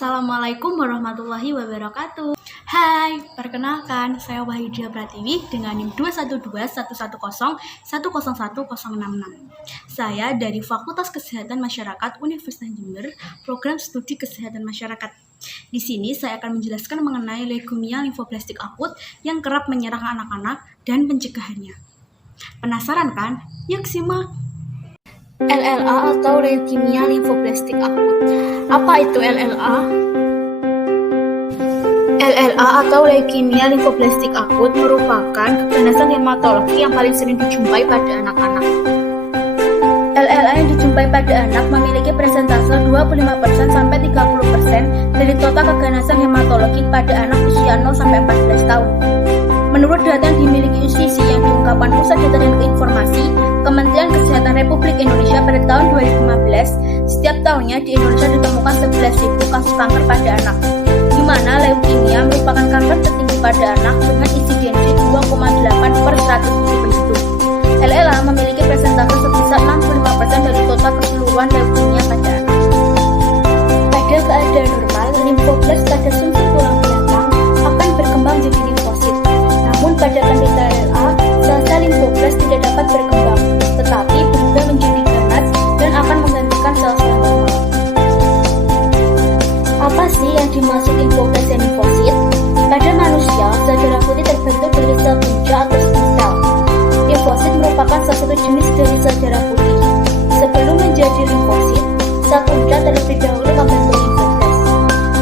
Assalamualaikum warahmatullahi wabarakatuh. Hai, perkenalkan saya Wahidia Pratiwi dengan NIM 2121101101066. Saya dari Fakultas Kesehatan Masyarakat Universitas Jember, Program Studi Kesehatan Masyarakat. Di sini saya akan menjelaskan mengenai leukemia limfoblastik akut yang kerap menyerang anak-anak dan pencegahannya. Penasaran kan? Yuk simak. LLA atau leukemia limfoblastik akut. Apa itu LLA? LLA atau leukemia limfoblastik akut merupakan keganasan hematologi yang paling sering dijumpai pada anak-anak. LLA yang dijumpai pada anak memiliki persentase 25% sampai 30% dari total keganasan hematologi pada anak usia 0 sampai 14 tahun. Menurut data yang dimiliki UCC yang diungkapkan Pusat Data dan Informasi Kementerian Kesehatan Republik Indonesia pada tahun 2015, setiap tahunnya di Indonesia ditemukan 11.000 kasus kanker pada anak, di mana leukemia merupakan kanker tertinggi pada anak dengan insidensi 2,8 per 100.000 penduduk. LLA memiliki persentase sebesar 65% dari total keseluruhan leukemia pada anak. Pada keadaan normal, limfoblast pada sumsum tulang belakang akan berkembang menjadi limfosit. Namun pada penderita LLA, sel-sel limfoblast tidak dapat berkembang, tetapi berubah menjadi ganas dan akan menggantikan sel-sel normal. Apa sih yang dimaksud limfoblast dan limfosit? Pada manusia, sel darah putih terbentuk dari sel punca atau stem cell. Limfosit merupakan salah satu jenis dari sel darah putih. Sebelum menjadi limfosit, sel punca terlebih dahulu membentuk limfoblast.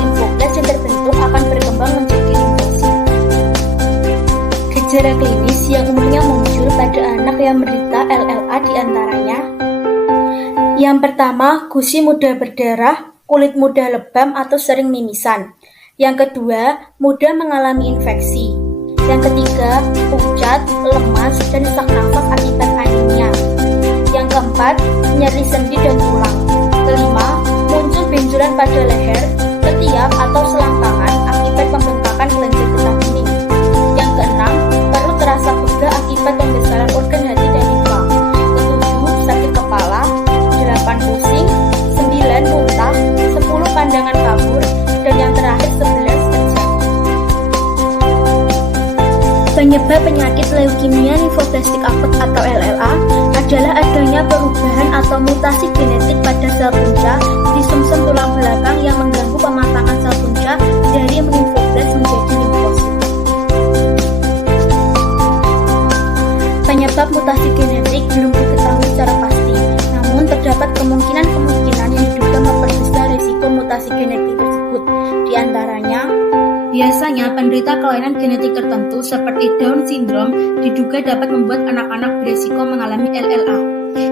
Limfoblast yang terbentuk akan berkembang menjadi limfosit. Gejala klinis yang umumnya muncul pada anak yang menderita LLA diantaranya: yang pertama, gusi mudah berdarah, kulit mudah lebam atau sering mimisan. Yang kedua, mudah mengalami infeksi. Yang ketiga, pucat, lemas, dan sesak nafas akibat anemia. Yang keempat, nyeri sendi dan tulang. Kelima, muncul benjolan pada leher, ketiak atau selangkangan akibat pembengkakan kelenjar getah bening. Yang keenam, perut terasa pegal akibat pembesaran organ hati dan limfa. Ketujuh, sakit kepala. 8, pusing. 9, muntah. 10, pandangan kabur. Dan yang terakhir 11, kejang. Penyebab penyakit leukemia limfoblastik akut atau LLA adalah adanya perubahan atau mutasi genetik pada sel punca di sumsum tulang belakang yang mengganggu pematangan sel punca dari limfoblast menjadi limfosit. Penyebab mutasi genetik belum diketahui secara pasti, namun terdapat kemungkinan yang diduga memperbesar risiko mutasi genetik tersebut. Di antaranya, biasanya penderita kelainan genetik tertentu seperti Down syndrome diduga dapat membuat anak-anak berisiko mengalami LLA.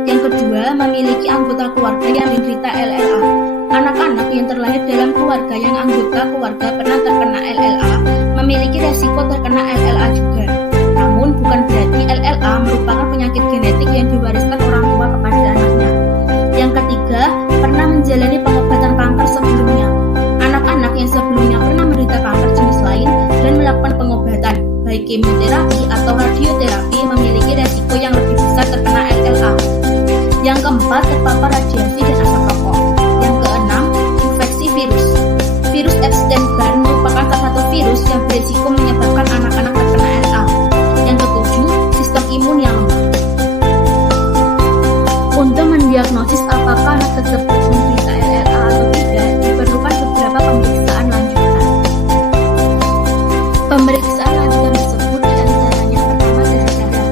Yang kedua, memiliki anggota keluarga yang menderita LLA. Anak-anak yang terlahir dalam keluarga yang anggota keluarga pernah terkena LLA memiliki resiko terkena LLA juga. Namun bukan berarti LLA merupakan penyakit genetik yang diwariskan orang tua kepada anaknya. Yang ketiga, pernah menjalani pengobatan kanker sebelumnya. Anak-anak yang sebelumnya pernah menderita kanker jenis lain dan melakukan pengobatan, baik kemoterapi atau radioterapi, memiliki resiko yang lebih besar terkena LLA. Yang keempat, terpapar radiasi dan asap rokok. Yang keenam, infeksi virus. Virus Epstein-Barr merupakan salah satu virus yang berisiko menyebabkan anak-anak terkena LLA. Yang ketujuh, sistem imun yang lemah. Untuk mendiagnosis apakah anak tersebut menderita LLA atau tidak, diperlukan beberapa pemeriksaan lanjutan. Pemeriksaan lanjutan tersebut diantaranya pertama dari darah.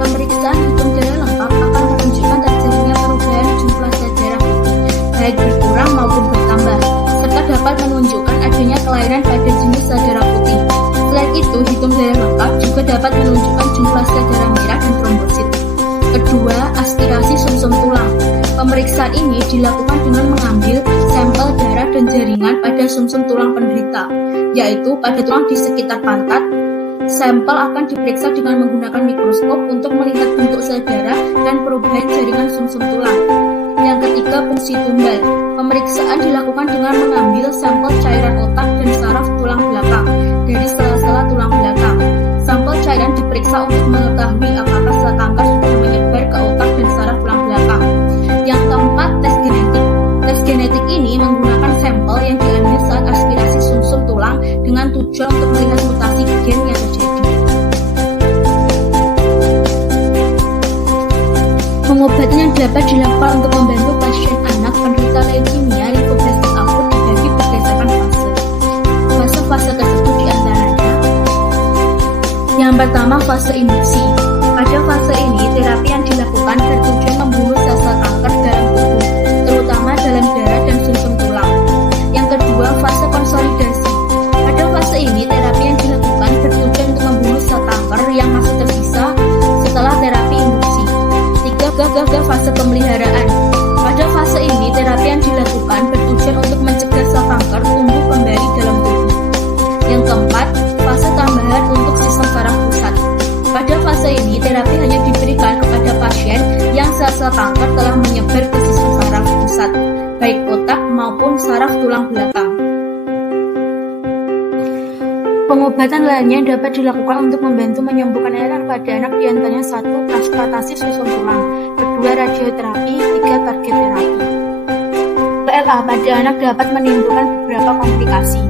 Pemeriksaan hitung darah lengkap akan menunjukkan terjadinya perubahan jumlah sel darah putih, baik berkurang maupun bertambah, serta dapat menunjukkan adanya kelainan pada jenis sel darah putih. Selain itu, hitung darah lengkap juga dapat menunjukkan jumlah sel darah merah dan trombosit. Kedua, aspirasi sumsum tulang. Pemeriksaan ini dilakukan dengan mengambil sampel darah dan jaringan pada sumsum tulang penderita, yaitu pada tulang di sekitar pantat. Sampel akan diperiksa dengan menggunakan mikroskop untuk melihat bentuk sel darah dan perubahan jaringan sumsum tulang. Yang ketiga, fungsi tumbal. Pemeriksaan dilakukan dengan mengambil sampel cairan otak dan saraf tulang belakang dari sela-sela tulang belakang. Sampel cairan diperiksa untuk mengetahui apakah sel kanker sudah menyebar ke otak dan saraf tulang belakang. Yang keempat, tes genetik. Tes genetik ini menggunakan sampel yang diambil saat dapat dilakukan untuk membantu pasien anak penderita leukemia limfoblastik akut dibagi berdasarkan fase. Fase-fase tersebut diantaranya: yang pertama, fase induksi. Pada fase ini, terapi yang dilakukan bertujuan membunuh sel-sel kanker dalam tubuh, terutama dalam darah dan sumsum tulang. Yang kedua, fase konsolidasi. Pada fase ini, terapi yang dilakukan bertujuan untuk membunuh sel kanker yang masih tersisa setelah terapi induksi. Tiga, fase pemeliharaan. Pada fase ini, terapi yang dilakukan bertujuan untuk mencegah sel kanker tumbuh kembali dalam tubuh. Yang keempat, fase tambahan untuk sistem saraf pusat. Pada fase ini, terapi hanya diberikan kepada pasien yang sel-sel kanker telah menyebar ke sistem saraf pusat, baik otak maupun saraf tulang belakang. Pengobatan lainnya yang dapat dilakukan untuk membantu menyembuhkan LLA pada anak diantaranya 1. Transplantasi sumsum tulang, 2. Radioterapi, 3. Target terapi. LLA pada anak dapat menimbulkan beberapa komplikasi.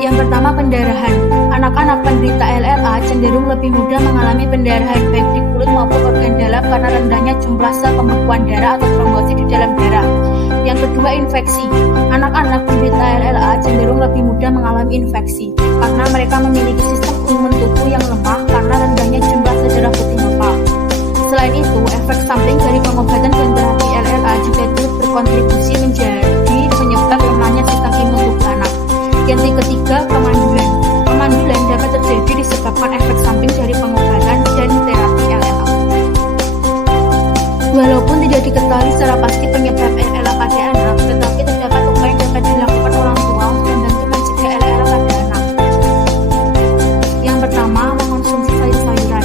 Yang pertama, pendarahan. Anak-anak penderita LLA cenderung lebih mudah mengalami pendarahan baik di kulit maupun organ dalam karena rendahnya jumlah sel pembekuan darah atau trombosit di dalam darah. Yang kedua, infeksi. Anak-anak penderita LLA cenderung lebih mudah mengalami infeksi karena mereka memiliki sistem imun tubuh yang lemah karena rendahnya jumlah sel darah putih normal. Selain itu, efek samping dari pengobatan dan terapi LLA juga turut berkontribusi menjadi penyebab lemahnya sistem imun tubuh anak. Yang ketiga, pemandulan. Pemandulan dapat terjadi disebabkan efek samping dari pengobatan dan terapi LLA. Walaupun tidak diketahui secara pasti penyebab LLA pada anak, tetapi terdapat upaya yang dapat dilakukan orang tua untuk membantu mencegah LLA pada anak. Yang pertama, mengonsumsi sayur-sayuran.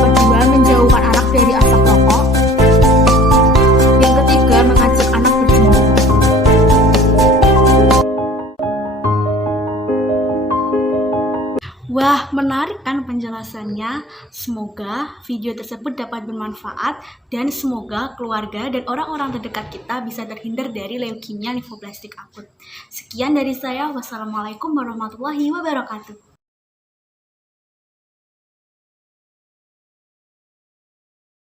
Kedua, menjauhkan anak dari asap rokok. Yang ketiga, mengajak anak berjemur. Wah, menarik kan penjelasannya? Semoga video tersebut dapat bermanfaat dan semoga keluarga dan orang-orang terdekat kita bisa terhindar dari leukemia limfoblastik akut. Sekian dari saya. Wassalamualaikum warahmatullahi wabarakatuh.